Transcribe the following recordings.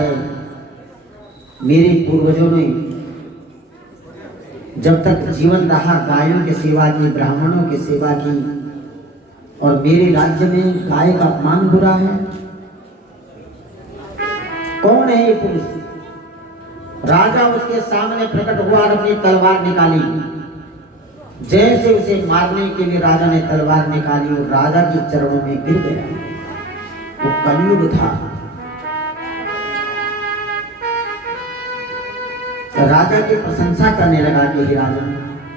है, मेरे पूर्वजों ने जब तक जीवन रहा गायों की सेवा की, ब्राह्मणों की सेवा की, और मेरे राज्य में गाय का अपमान बुरा है। कौन है ये पुरुष? राजा उसके सामने प्रकट हुआ और अपनी तलवार निकाली। जैसे उसे मारने के लिए राजा ने तलवार निकाली और राजा के चरणों में गिर गया। वो कलयुग था। राजा की प्रशंसा करने लगा कि हे राजन,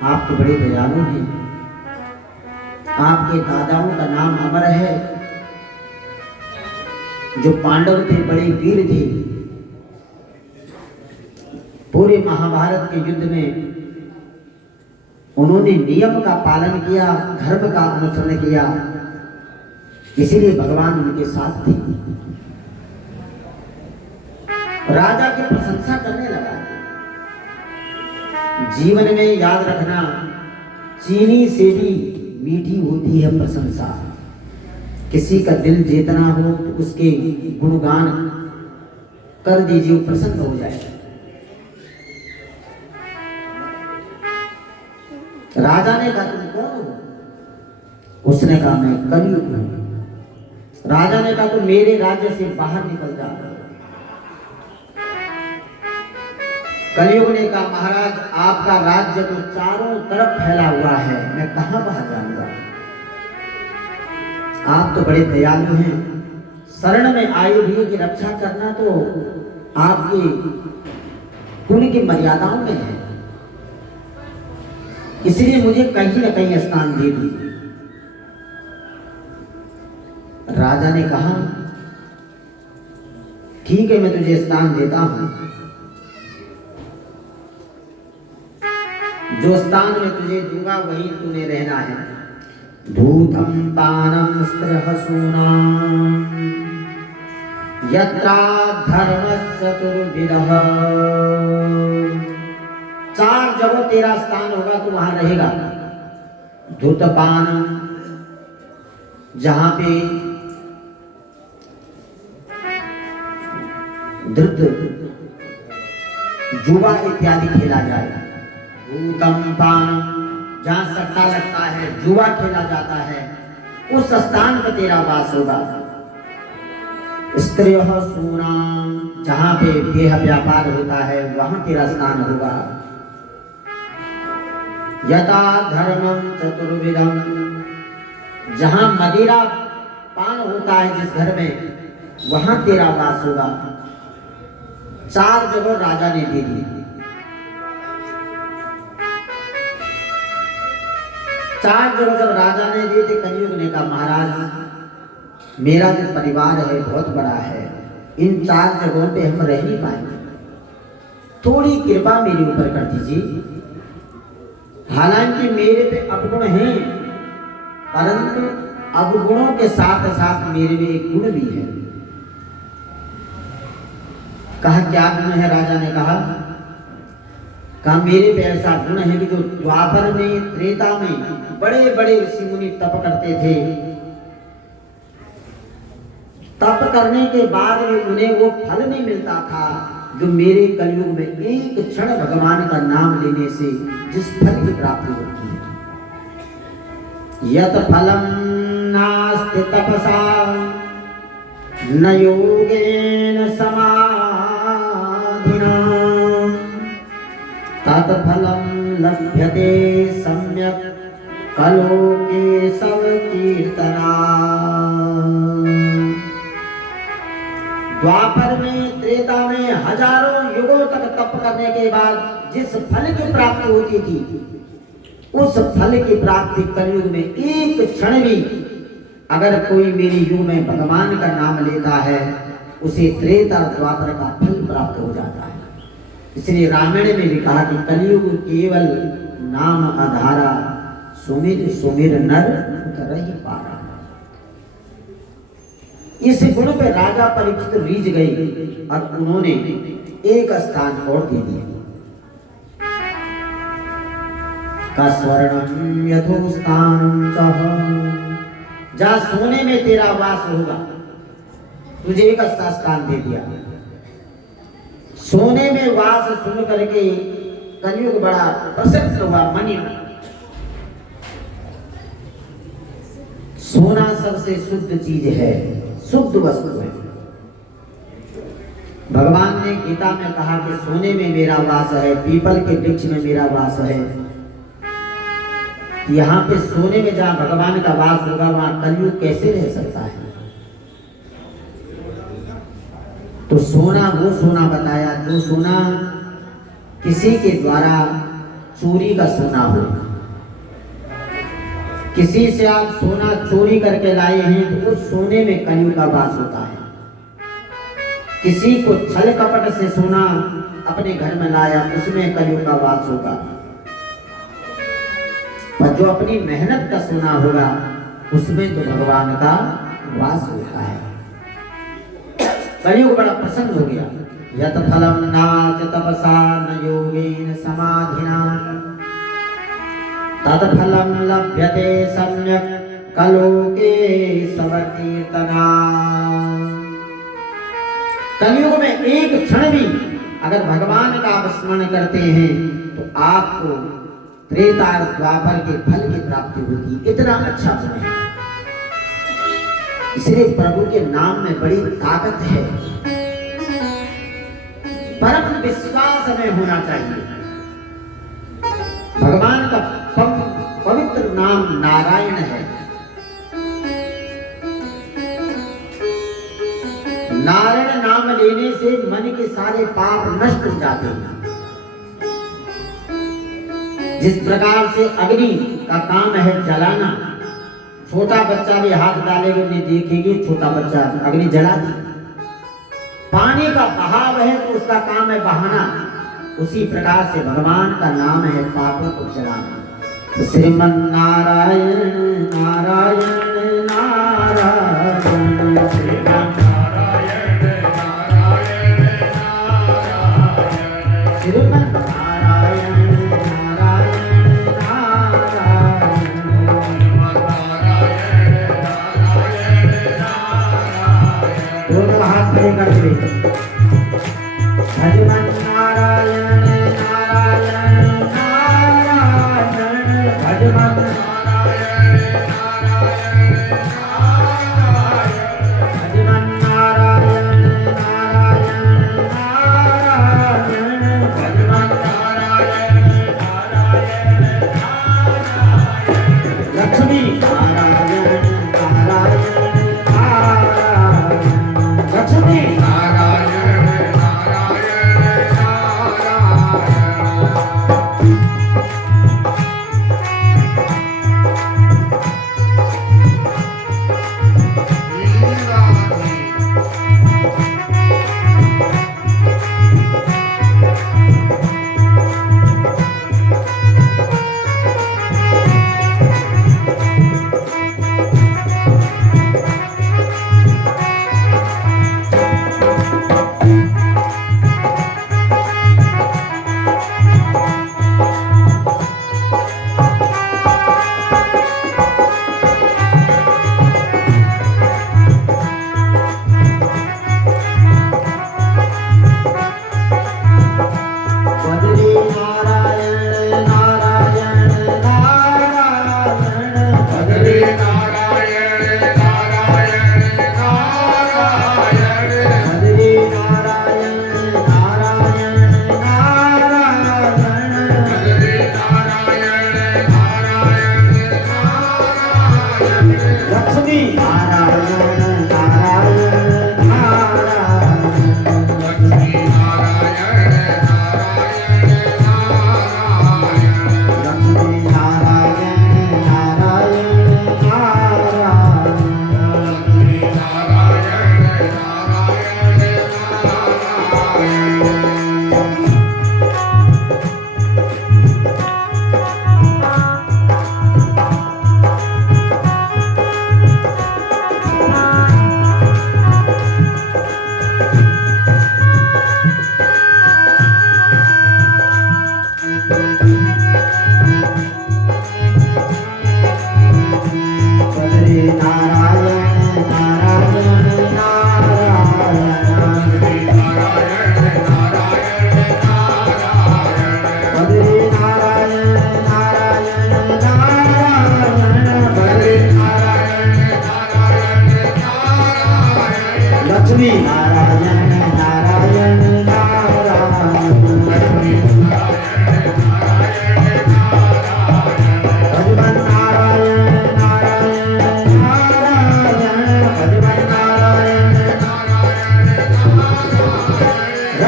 आप तो बड़े दयालु हैं, आपके दादाओं का नाम अमर है, जो पांडव थे बड़े वीर थे, पूरे महाभारत के युद्ध में उन्होंने नियम का पालन किया, धर्म का अनुसरण किया, इसीलिए भगवान उनके साथ थे। राजा की प्रशंसा करने लगा। जीवन में याद रखना, चीनी से भी मीठी होती है प्रशंसा। किसी का दिल जीतना हो तो उसके गुणगान कर दीजिए, वो प्रसन्न हो जाएगा। राजा ने कहा तुम कौन हो? उसने कहा मैं कलयुग हूं। राजा ने कहा तुम मेरे राज्य से बाहर निकल जा। कलयुग ने कहा महाराज, आपका राज्य तो चारों तरफ फैला हुआ है, मैं कहां बाहर जाऊंगा? आप तो बड़े दयालु हैं, शरण में आए हुए की रक्षा करना तो आपके पुण्य की मर्यादाओं में है, इसलिए मुझे कहीं न कहीं स्थान दे दीजिए। राजा ने कहा ठीक है, मैं तुझे स्थान देता हूं। जो स्थान में तुझे दूंगा वहीं तूने रहना है। धूतम पानम स्त्रहसूनाम यत्रा धर्मस्य चतुर्विधः। 4 जगह तेरा स्थान होगा, तू वहां रहेगा। धूतपान, जहां पे धृत जुआ इत्यादि खेला जाए। भूतम पान, जहां सट्टा लगता है, जुआ खेला जाता है, उस स्थान पर तेरा वास होगा। स्त्रियः सूनाम, जहां पे देह व्यापार होता है, वहां तेरा स्थान होगा। यथा धर्मम चतुर्विधम, जहां मदिरा पान होता है जिस घर में, वहां तेरा वास होगा। 4 जगह राजा ने दे दी। 4 जगह जब राजा ने दिए थे, कलयुग ने कहा महाराज मेरा जो परिवार है बहुत बड़ा है, इन 4 जगहों पे हम रह नहीं पाएंगे, थोड़ी कृपा मेरे ऊपर कर दीजिए। हालांकि मेरे पे अवगुण हैं, परंतु अवगुणों के साथ साथ मेरे में एक गुण भी है। कहा क्या गुण है? राजा ने कहा मेरे पे ऐसा गुण है कि जो द्वापर में, त्रेता में बड़े बड़े ऋषि मुनि तप करते थे, तप करने के बाद भी उन्हें वो फल नहीं मिलता था जो मेरे कलयुग में एक क्षण भगवान का नाम लेने से जिस फल की प्राप्ति होती है। यत फलम नास्ति तपसा न योगेन समाधिना तत् फलम लभ्यते सम्यक कलो केशव कीर्तना। द्वापर में, त्रेता में हजारों युगों तक तप करने के बाद जिस फल की प्राप्ति होती थी, उस फल की प्राप्ति कलयुग में एक क्षण भी अगर कोई मेरे युग में भगवान का नाम लेता है, उसे त्रेता द्वापर का फल प्राप्त हो जाता है। इसलिए रामायण में भी कहा कि कलयुग केवल नाम आधारा, सुमिर सुमिर नर उतरहि पारा। इस गुण पे राजा परीक्षित रीझ गई और उन्होंने एक स्थान और दे दिया। का स्वर्णम यथोस्तान जहां सोने में तेरा वास होगा, तुझे एक स्थान दे दिया। सोने में वास सुन करके कलयुग बड़ा प्रसन्न हुआ मनी। सोना सबसे शुद्ध चीज है, शुद्ध वस्तु है। भगवान ने गीता में कहा कि सोने में मेरा वास है, पीपल के वृक्ष में मेरा वास है। यहाँ पे सोने में जहाँ भगवान का वास होगा वहां कलयुग कैसे रह सकता है? तो सोना वो सोना बताया जो सोना किसी के द्वारा चोरी का सोना हो। किसी से आप सोना चोरी करके लाए हैं तो उस सोने में कलयुग का वास होता है। किसी को छल कपट से सोना अपने घर में लाया उसमें कलयुग का वास होगा। पर जो अपनी मेहनत का सोना होगा उसमें तो भगवान का वास होता है। कलयुग बड़ा प्रसन्न हो गया। यत फलम नाच तपसा न योगेन समाधिना तत फलम लभ्यते सम्यक कलोके समकीर्तना। कलयुग में एक क्षण भी अगर भगवान का आप स्मरण करते हैं तो आपको त्रेता द्वापर के फल की प्राप्ति होती। इतना अच्छा समय है, इसलिए प्रभु के नाम में बड़ी ताकत है। परम विश्वास हमें होना चाहिए। भगवान का पवित्र नाम नारायण है। नारायण नाम लेने से मन के सारे पाप नष्ट हो जाते हैं। जिस प्रकार से अग्नि का काम है जलाना, छोटा बच्चा भी हाथ डालेगा नहीं देखेगी, छोटा बच्चा अग्नि जला दी। पानी का बहाव है तो उसका काम है बहाना, उसी प्रकार से भगवान का नाम है पापों को जलाना। तो श्रीमन नारायण नारायण नारायण श्रीमन नारायण नारायण नारायण श्रीमन भजमन नारायण नारायण नारायण भजमन नारायण नारायण नारायण भजमन नारायण नारायण नारायण भजमन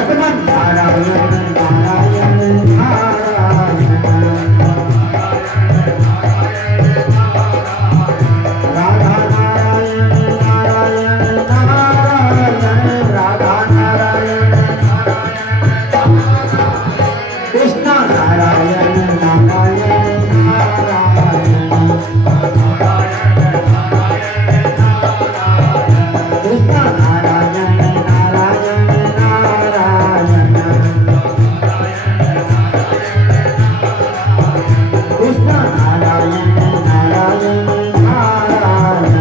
भगवान नारायण नारायण नारायण राधा नारायण नारायण नारायण राधा नारायण कृष्ण नारायण नारायण नारायण कृष्ण नारायण नारायण नारायण कृष्ण नारायण नारायण नारायण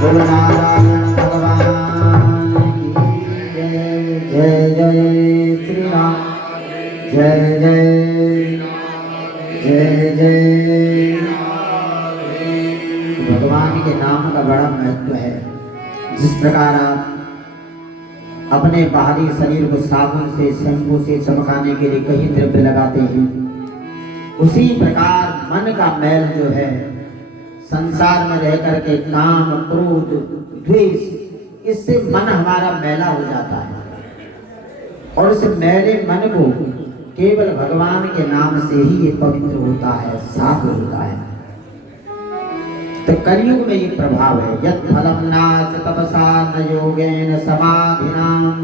बोलो नारायण भगवान की जय जय श्री राम जय जय जय जय। भगवान के नाम का बड़ा महत्व है। जिस प्रकार आप अपने बाहरी शरीर को साबुन से शैम्पू से चमकाने के लिए कई द्रव्य लगाते हैं, उसी प्रकार मन का मैल जो है संसार में रह करके काम क्रोध द्वेष, इससे मन हमारा मैला हो जाता है और उस मैले मन को केवल भगवान के नाम से ही ये पवित्र होता है, साफ होता है। तो कलयुग में ये प्रभाव है। यत् फलम नाच तपसा न योगेन समाधिनाम